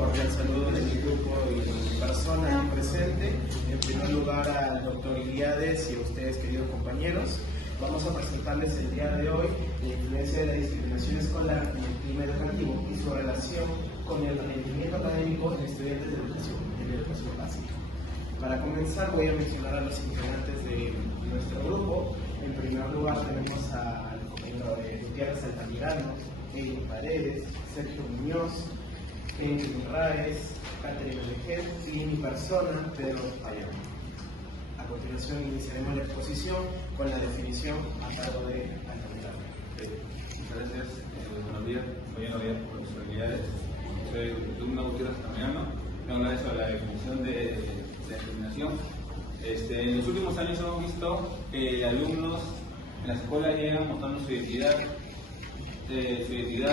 cordial saludo de mi grupo y de mi persona aquí presente. En primer lugar al doctor Iliades y a ustedes, queridos compañeros. Vamos a presentarles el día de hoy la influencia de la discriminación escolar en el clima educativo y su relación con el rendimiento académico en estudiantes de educación básica. Para comenzar voy a mencionar a los integrantes de nuestro grupo. En primer lugar tenemos al compañero de Gutiérrez Altamirano, Eileen Paredes, Sergio Muñoz, Henry Raez, Caterina Lejer y mi persona, Pedro Payán. A continuación iniciaremos la exposición con la definición a cargo de Altamirano. Muchas gracias. Buenos días, buenos días por sus habilidades. Soy alumno Gutiérrez Altamirano. Tengo que hablar sobre la definición de discriminación. En los últimos años hemos visto que alumnos en las escuelas llegan mostrando su identidad,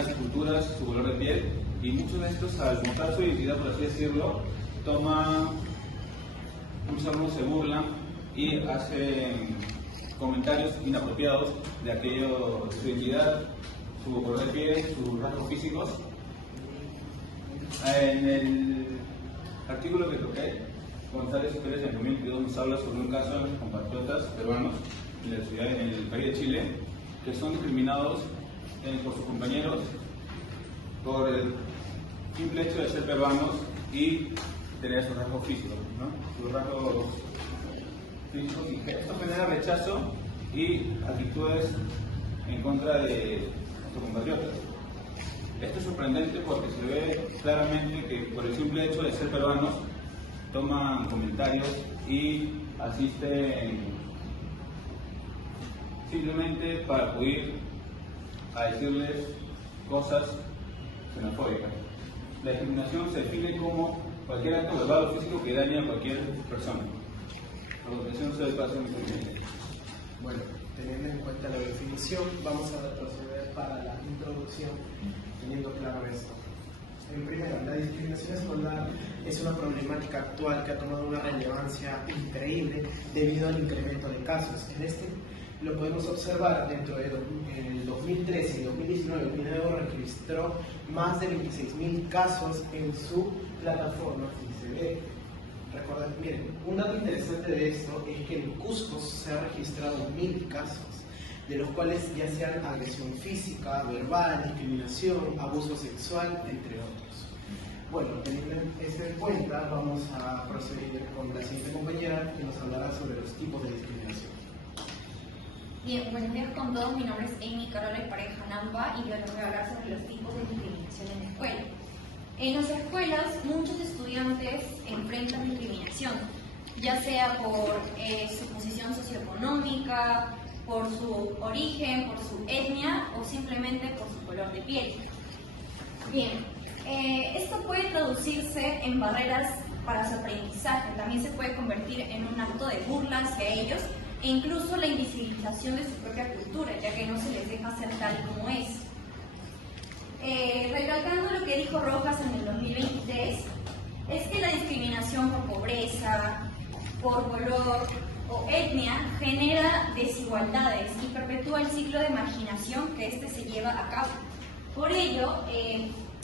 sus culturas, su color de piel, y muchos de estos, al mostrar su identidad, por así decirlo, muchos alumnos se burlan y hacen comentarios inapropiados de aquello, de su identidad, su color de piel, sus rasgos físicos. En el artículo que toqué, González y Pérez en 2022 nos habla sobre un caso de los compatriotas peruanos en el país de Chile, que son discriminados por sus compañeros por el simple hecho de ser peruanos y tener sus rasgos físicos, ¿no? Sus rasgos físicos, y esto genera rechazo y actitudes en contra de sus compatriotas. Esto es sorprendente porque se ve claramente que por el simple hecho de ser peruanos toman comentarios y asisten simplemente para acudir a decirles cosas xenofóbicas. La discriminación se define como cualquier acto verbal o físico que daña a cualquier persona. A continuación se pasa mi experimento. Bueno, teniendo en cuenta la definición, vamos a retroceder para la introducción, teniendo claro esto. En primero, la discriminación escolar es una problemática actual que ha tomado una relevancia increíble debido al incremento de casos. Lo podemos observar dentro de el 2013 y 2019, el INEO registró más de 26.000 casos en su plataforma ICB. Recuerden, miren, un dato interesante de esto es que en Cusco se han registrado 1.000 casos, de los cuales ya sean agresión física, verbal, discriminación, abuso sexual, entre otros. Bueno, teniendo esto en cuenta, vamos a proseguir con la siguiente compañera que nos hablará sobre los tipos de discriminación. Bien, buenos días con todos. Mi nombre es Amy Carola Pareja Nampa y yo les voy a hablar sobre los tipos de discriminación en la escuela. En las escuelas, muchos estudiantes enfrentan discriminación, ya sea por su posición socioeconómica, por su origen, por su etnia o simplemente por su color de piel. Bien, esto puede traducirse en barreras para su aprendizaje, también se puede convertir en un acto de burla hacia ellos e incluso la invisibilización de su propia cultura, ya que no se les deja ser tal como es. Recalcando lo que dijo Rojas en el 2023, es que la discriminación por pobreza, por color o etnia genera desigualdades y perpetúa el ciclo de marginación que éste se lleva a cabo. Por ello,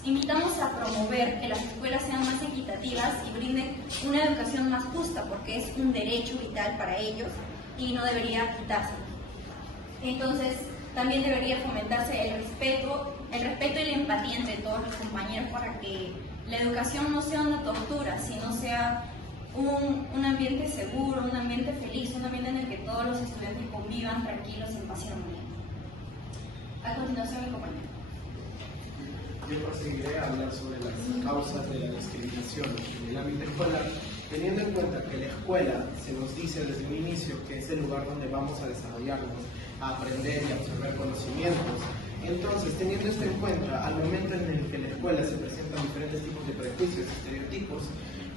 invitamos a promover que las escuelas sean más equitativas y brinden una educación más justa, porque es un derecho vital para ellos y no debería quitarse. Entonces, también debería fomentarse el respeto y la empatía entre todos los compañeros para que la educación no sea una tortura, sino sea un ambiente seguro, un ambiente feliz, un ambiente en el que todos los estudiantes convivan tranquilos, en paz y armonía. A continuación, mi compañero. Yo proseguiré a hablar sobre las causas de la discriminación en el ámbito escolar, teniendo en cuenta que la escuela se nos dice desde un inicio que es el lugar donde vamos a desarrollarnos, a aprender y a absorber conocimientos. Entonces, teniendo esto en cuenta, al momento en el que en la escuela se presentan diferentes tipos de prejuicios y estereotipos,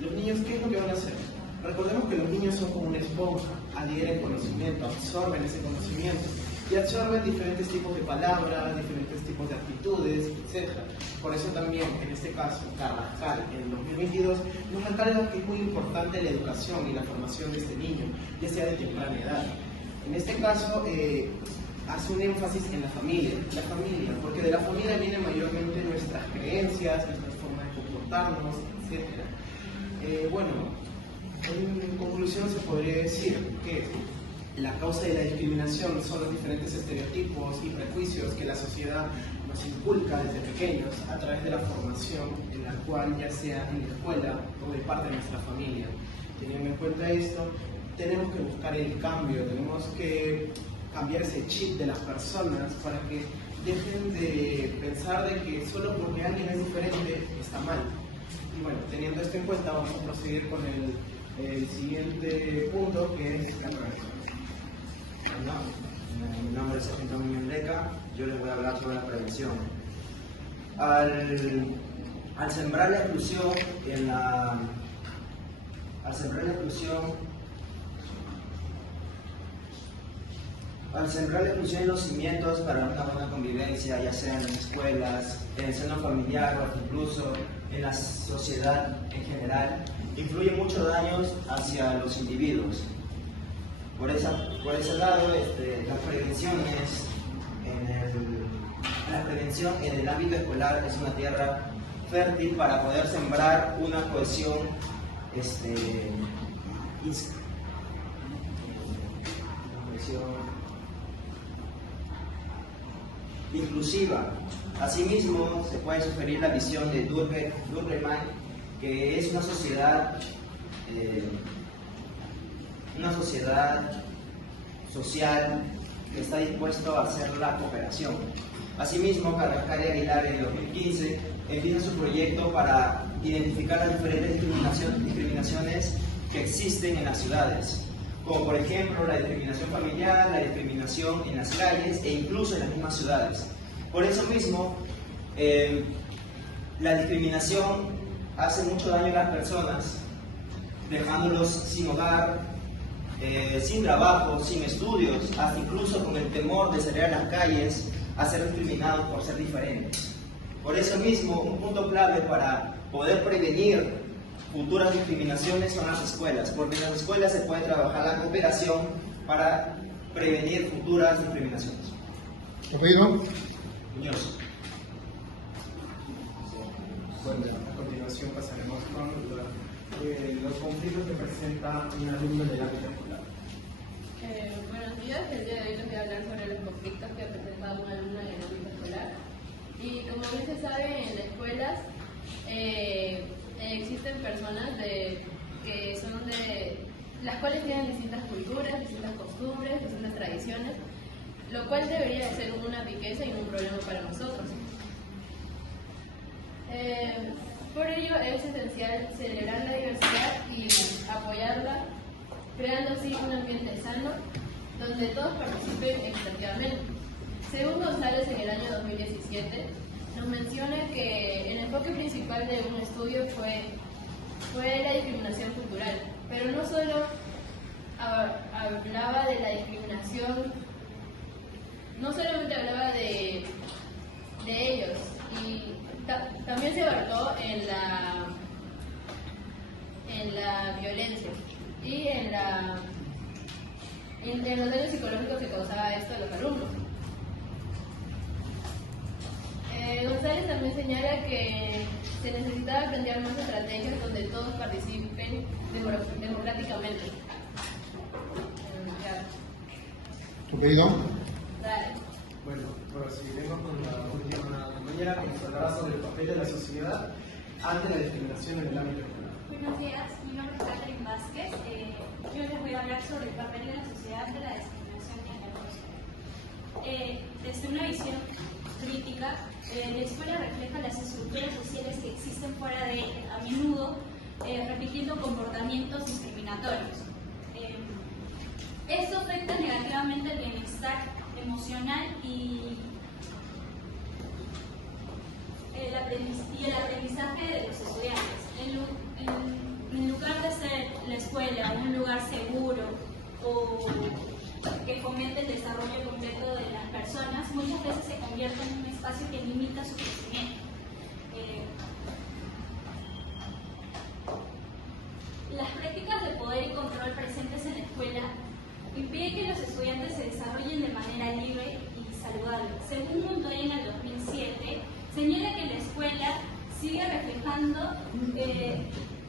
los niños, ¿qué es lo que van a hacer? Recordemos que los niños son como una esponja, adhieren conocimiento, absorben ese conocimiento y absorben diferentes tipos de palabras, diferentes tipos de actitudes, etc. Por eso también, en este caso, Carrascal, en el 2022, nos recalca que es muy importante la educación y la formación de este niño, ya sea de temprana edad. En este caso, hace un énfasis en la familia, porque de la familia vienen mayormente nuestras creencias, nuestras formas de comportarnos, etc. Bueno, en conclusión se podría decir que la causa de la discriminación son los diferentes estereotipos y prejuicios que la sociedad nos inculca desde pequeños a través de la formación, en la cual ya sea en la escuela o de parte de nuestra familia. Teniendo en cuenta esto, tenemos que buscar el cambio, tenemos que cambiar ese chip de las personas para que dejen de pensar de que solo porque alguien es diferente está mal. Y bueno, teniendo esto en cuenta, vamos a proseguir con el siguiente punto, que es la prevención. Mi nombre es Sergio Muñoz Leca. Yo les voy a hablar sobre la prevención. Al sembrar la exclusión en los cimientos para una buena convivencia, ya sea en las escuelas, en el seno familiar o incluso en la sociedad en general, influye muchos daños hacia los individuos. Por ese lado, la prevención en el ámbito escolar es una tierra fértil para poder sembrar una cohesión inclusiva. Asimismo, se puede sugerir la visión de Durkheim, que es una sociedad social que está dispuesto a hacer la cooperación. Asimismo, Carrascal y Aguilar en 2015 empieza su proyecto para identificar las diferentes discriminaciones que existen en las ciudades, como por ejemplo la discriminación familiar, la discriminación en las calles e incluso en las mismas ciudades. Por eso mismo, la discriminación hace mucho daño a las personas, dejándolos sin hogar, sin trabajo, sin estudios, hasta incluso con el temor de salir a las calles a ser discriminados por ser diferentes. Por eso mismo, un punto clave para poder prevenir futuras discriminaciones son las escuelas, porque en las escuelas se puede trabajar la cooperación para prevenir futuras discriminaciones. ¿Apellido? Muñoz. Bueno, a continuación pasaremos con los conflictos que presenta un alumno del ámbito escolar. Buenos días, el día de hoy les voy a hablar sobre los conflictos que presenta un alumno en el ámbito escolar. Y como bien se sabe, en las escuelas existen personas que son de las cuales tienen distintas culturas, distintas costumbres, distintas tradiciones, lo cual debería de ser una riqueza y un problema para nosotros. Por ello es esencial celebrar la diversidad y apoyarla, creando así un ambiente sano donde todos participen equitativamente. Según González, en el año 2017, nos menciona que el enfoque principal de un estudio fue la discriminación cultural, pero no solo hablaba de la discriminación, no solamente hablaba de ellos, y también se abarcó en la violencia y en los daños psicológicos que causaba esto a los alumnos. González también señala que se necesitaba plantear más estrategias donde todos participen democráticamente. ¿Tu pedido? Dale. Bueno, proseguiremos con la última compañera que nos hablará sobre el papel de la sociedad ante la discriminación en el ámbito escolar. Buenos días, mi nombre es Catherine Vázquez. Yo les voy a hablar sobre el papel de la sociedad ante la discriminación en el ámbito. Desde una visión crítica, la escuela refleja las estructuras sociales que existen fuera de ella, a menudo repitiendo comportamientos discriminatorios. Esto afecta negativamente el bienestar emocional y el aprendizaje de los estudiantes. En lugar de ser la escuela un lugar seguro o que fomente el desarrollo completo de las personas, muchas veces se convierte en un espacio que limita su crecimiento. Las prácticas de poder y control presentes en la escuela impiden que los estudiantes se desarrollen de manera libre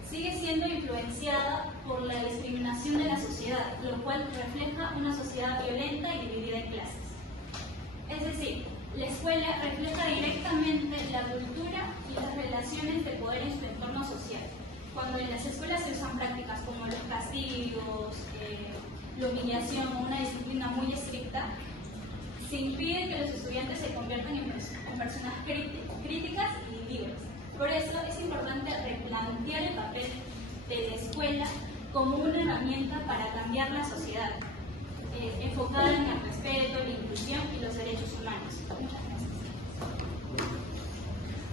sigue siendo influenciada por la discriminación de la sociedad, lo cual refleja una sociedad violenta y dividida en clases. Es decir, la escuela refleja directamente la cultura y las relaciones de poder en su entorno social. Cuando en las escuelas se usan prácticas como los castigos, la humillación o una disciplina muy estricta, se impide que los estudiantes se conviertan en personas críticas y libres. Por eso es importante replantear el papel de la escuela como una herramienta para cambiar la sociedad, enfocada en el respeto, la inclusión y los derechos humanos. Muchas gracias.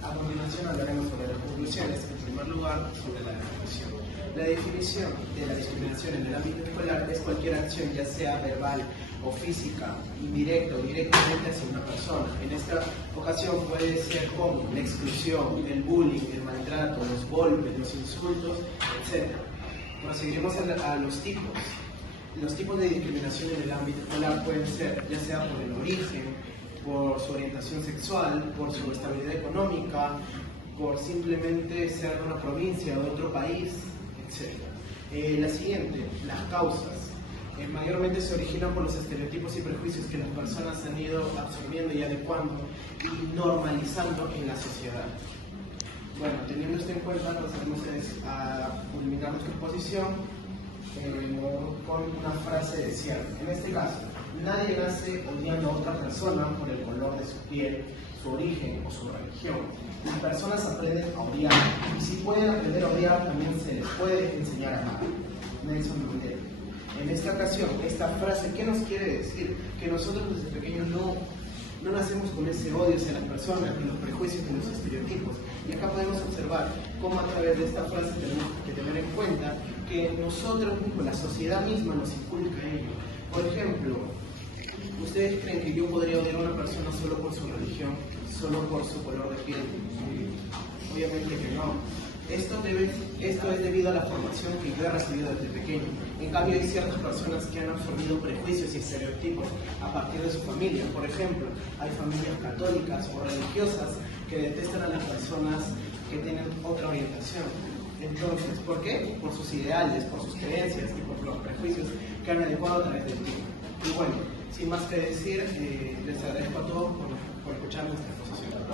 A continuación hablaremos sobre las conclusiones. En primer lugar, sobre la definición. La definición de la discriminación en el ámbito escolar es cualquier acción, ya sea verbal o física, indirecta o directamente hacia una persona. En esta ocasión puede ser como la exclusión, el bullying, el maltrato, los golpes, los insultos, etc. Proseguiremos a los tipos. Los tipos de discriminación en el ámbito escolar pueden ser ya sea por el origen, por su orientación sexual, por su estabilidad económica, por simplemente ser de una provincia o de otro país, etc. La siguiente, las causas. Mayormente se originan por los estereotipos y prejuicios que las personas han ido absorbiendo y adecuando y normalizando en la sociedad. Bueno, teniendo esto en cuenta, procedemos a culminar nuestra exposición con una frase de cierre. En este caso, nadie nace odiando a otra persona por el color de su piel, su origen o su religión. Las personas aprenden a odiar, y si pueden aprender a odiar, también se les puede enseñar a amar. Nelson Mandela. En esta ocasión, esta frase, ¿qué nos quiere decir? Que nosotros desde pequeños no nacemos con ese odio hacia las personas, con los prejuicios, con los estereotipos. Y acá podemos observar cómo a través de esta frase tenemos que tener en cuenta que nosotros mismos, la sociedad misma, nos inculca ello. Por ejemplo, ¿ustedes creen que yo podría odiar a una persona solo por su religión, solo por su color de piel? Obviamente que no. Esto es debido a la formación que yo he recibido desde pequeño. En cambio, hay ciertas personas que han absorbido prejuicios y estereotipos a partir de su familia. Por ejemplo, hay familias católicas o religiosas que detestan a las personas que tienen otra orientación. Entonces, ¿por qué? Por sus ideales, por sus creencias y por los prejuicios que han adecuado a través del tiempo. Y bueno, sin más que decir, les agradezco a todos por escuchar nuestra exposición.